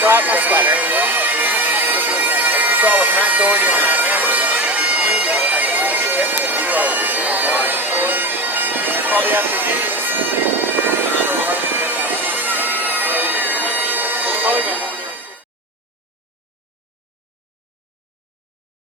brought my sweater. You saw with Matt Doherty on that hammer. Probably after these.